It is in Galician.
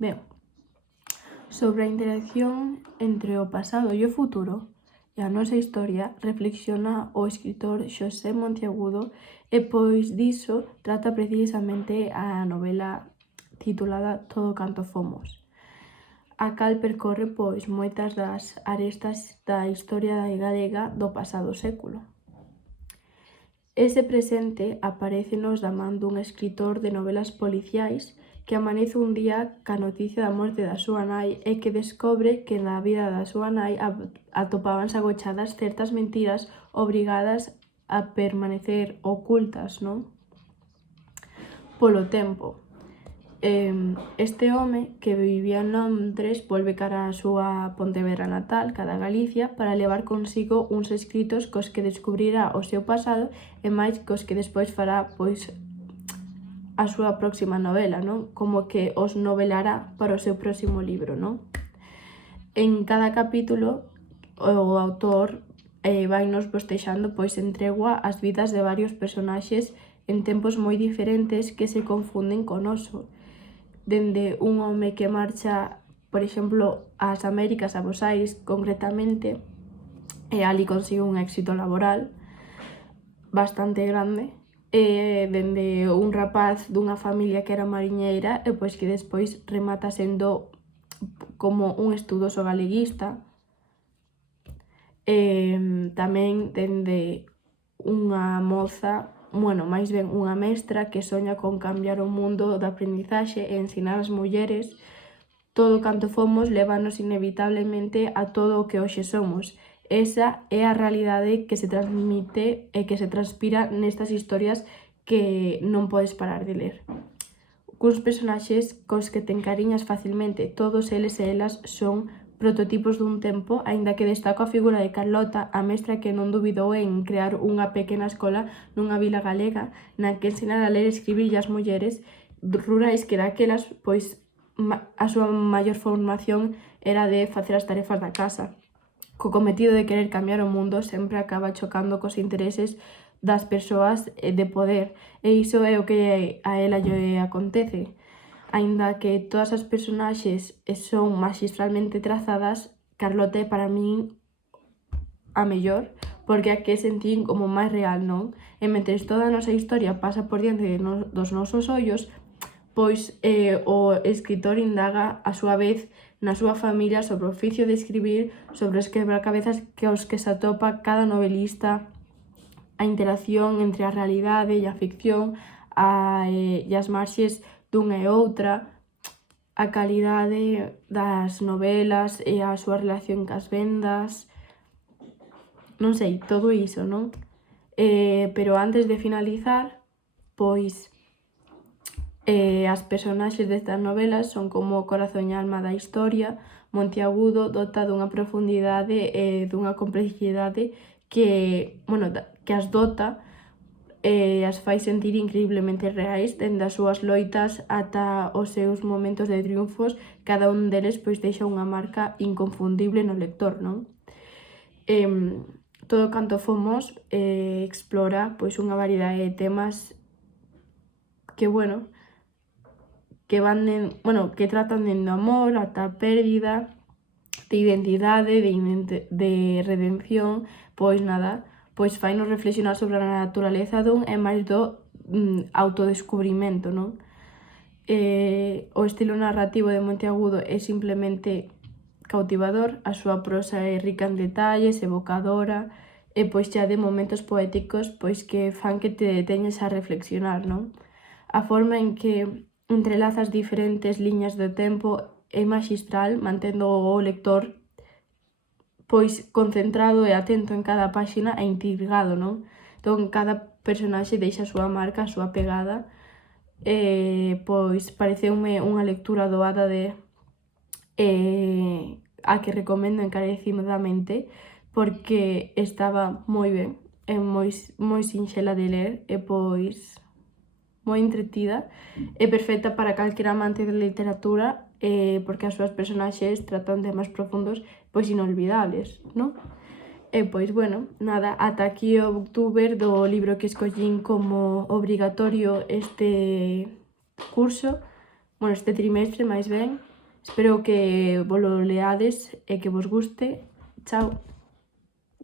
Ben, sobre a interacción entre o pasado e o futuro e a nosa historia reflexiona o escritor Xosé Monteagudo e pois diso trata precisamente a novela titulada Todo canto fomos, a cal percorre pois moitas das arestas da historia galega do pasado século. Ese presente aparécenos da man dun escritor de novelas policiais que amanece un día ca noticia da morte da súa nai e que descobre que na vida da súa nai atopábanse agochadas certas mentiras obrigadas a permanecer ocultas, non? Polo tempo. Este home, que vivía en Londres, volve cara a súa Pontevedra natal, cara a Galicia, para levar consigo uns escritos cos que descubrirá o seu pasado e máis cos que despois fará, pois, a súa próxima novela, non? Como que os novelará para o seu próximo libro, non? En cada capítulo, o autor vainos bostexando, pois, en tregua as vidas de varios personaxes en tempos moi diferentes que se confunden co noso. Dende un home que marcha, por exemplo, ás Américas, a Buenos Aires concretamente, e ali consigue un éxito laboral bastante grande, dende un rapaz dunha familia que era mariñeira e pois que despois remata sendo como un estudoso galeguista, tamén dende unha moza, máis ben unha mestra que soña con cambiar o mundo da aprendizaxe e ensinar as mulleres. Todo canto fomos lévanos inevitablemente a todo o que hoxe somos. Esa é a realidade que se transmite e que se transpira nestas historias que non podes parar de ler. Cuns personaxes cos que te encariñas facilmente, todos eles e elas son prototipos dun tempo, aínda que destaco a figura de Carlota, a mestra que non dubidou en crear unha pequena escola nunha vila galega na que ensinar a ler e escribir as mulleres rurais que daquelas, pois, a súa maior formación era de facer as tarefas da casa. Co cometido de querer cambiar o mundo sempre acaba chocando cos intereses das persoas de poder, e iso é o que a ela lle acontece. Aínda que todas as personaxes son magistralmente trazadas, Carlota é para min a mellor, porque a que sentín como máis real, non? E mentres toda a nosa historia pasa por diante dos nosos ollos, pois o escritor indaga a súa vez na súa familia sobre o oficio de escribir, sobre os quebracabezas que os que se atopa cada novelista, a interacción entre a realidade e a ficción, e as marxes dunha e outra, a calidade das novelas e a súa relación cas vendas, non sei, todo iso, non? Pero antes de finalizar, pois, as personaxes destas novelas son como o corazón e alma da historia. Monteagudo dota dunha profundidade e dunha complexidade que as dota e as fai sentir increíblemente reais, dende as súas loitas ata os seus momentos de triunfos, cada un deles pois deixa unha marca inconfundible no lector, non? Todo canto fomos explora pois unha variedade de temas que que tratan dende o amor ata a pérdida, de identidade, de redención, pois fainos reflexionar sobre a naturaleza dun e máis do autodescubrimento, non? O estilo narrativo de Monteagudo é simplemente cautivador, a súa prosa é rica en detalles, evocadora, e pois xa de momentos poéticos pois que fan que te deteñes a reflexionar, non? A forma en que entrelaza as diferentes liñas do tempo é maxistral, mantendo o lector pois concentrado e atento en cada páxina e intrigado, non? Entón, cada personaxe deixa a súa marca, a súa pegada, pois pareceume unha lectura doada a que recomendo encarecidamente, porque estaba moi ben, é moi sinxela de ler e pois moi entretida e perfecta para calquera amante de literatura, porque as súas personaxes tratan temas profundos pois inolvidables, non? E pois, ata aquí o booktuber do libro que escollín como obrigatorio este curso, este trimestre máis ben, Espero que vos lo leades e que vos guste. Chao!